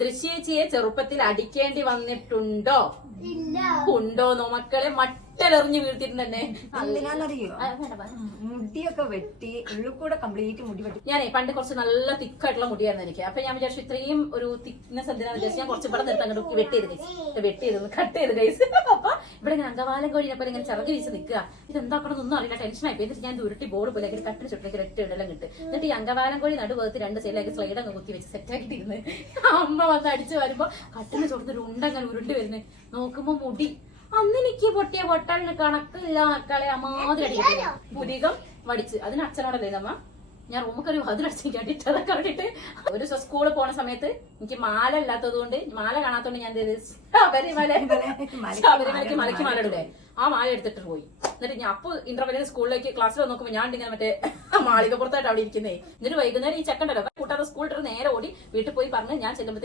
ദൃശ്യേച്ചിയെ ചെറുപ്പത്തിൽ അടിക്കേണ്ടി വന്നിട്ടുണ്ടോ? ഉണ്ടോന്നോ മക്കളെ? മട്ടലെറിഞ്ഞു വീഴ്ത്തിരുന്നെ. എന്തിനാന്നറിയോ? മുടിയൊക്കെ വെട്ടി ഉള്ളിൽ കൂടെ കംപ്ലീറ്റ് മുടി വെട്ടി. ഞാനേ പണ്ട് കുറച്ച് നല്ല തിക്കായിട്ടുള്ള മുടിയായിരുന്നു എനിക്ക്. അപ്പൊ ഞാൻ വിചാരിച്ചു ഇത്രയും ഒരു തിക്നെസ് എന്തിനാന്ന് വിചാരിച്ചു ഞാൻ കുറച്ച് ഇവിടെ നിർത്തി അങ്ങോട്ട് വെട്ടിയിരുന്നു കട്ട് ചെയ്ത് ഗൈസ്. അപ്പൊ ഇവിടെ ഇങ്ങനെ അങ്കവാലം കോഴിനെപ്പോലെ ഇങ്ങനെ ചിറക് വീശി നിൽക്കുക. ഇതെന്താക്കണമെന്നൊന്നും അറിയില്ല, ടെൻഷനായി. എന്നിട്ട് ഞാൻ ഉരുട്ടി ബോൾ പോലെ കട്ടിന് ചുട്ടിലേക്ക് ഒറ്റ ഇടലും കിട്ടും. എന്നിട്ട് ഈ അങ്കവാലം കോഴി നടുവകത്ത് രണ്ട് സൈഡിലേക്ക് സ്ലൈഡ് അങ്ങ് കുത്തി വെച്ച് സെറ്റാക്കിട്ടിരുന്ന് അമ്മ വന്ന് അടിച്ചു വരുമ്പോ കട്ടിന് ചുടുന്നൊരു ഉണ്ടങ്ങനെ ഉരുണ്ട് വരുന്നേ. നോക്കുമ്പോ മുടി അന്ന് എനിക്ക് പൊട്ടിയ പൊട്ടലിന് കണക്കില്ല മക്കളെ. അമാതിരി അടിക്കില്ല. പുരികം വടിച്ച് അതിന് അച്ഛനോടല്ലേ നമ്മ ഞാൻ റൂമൊക്കെ അതിലടിച്ച് അടിച്ചതൊക്കെ കണ്ടിട്ട് ഒരു സ്കൂളിൽ പോണ സമയത്ത് എനിക്ക് മാല ഇല്ലാത്തത് കൊണ്ട്, മാല കാണാത്തോണ്ട് ഞാൻ ശബരിമലയ്ക്ക് മലയ്ക്ക് മാല ഇടൂലേ, ആ മാല എടുത്തിട്ട് പോയി. എന്നിട്ട് ഞാൻ അപ്പൊ ഇന്റർവെല്ലിന് സ്കൂളിലേക്ക് ക്ലാസ്സിൽ നോക്കുമ്പോൾ ഞാൻ ഇങ്ങനെ മറ്റേ മാളികപ്പുറത്തായിട്ട് അവിടെ ഇരിക്കുന്നേ. എന്നിട്ട് വൈകുന്നേരം ഈ ചെക്കണ്ടല്ലോ കൂട്ടാതെ സ്കൂളിൽ നേരെ ഓടി വീട്ടിൽ പോയി പറഞ്ഞ് ഞാൻ ചെല്ലുമ്പോഴത്തേക്ക്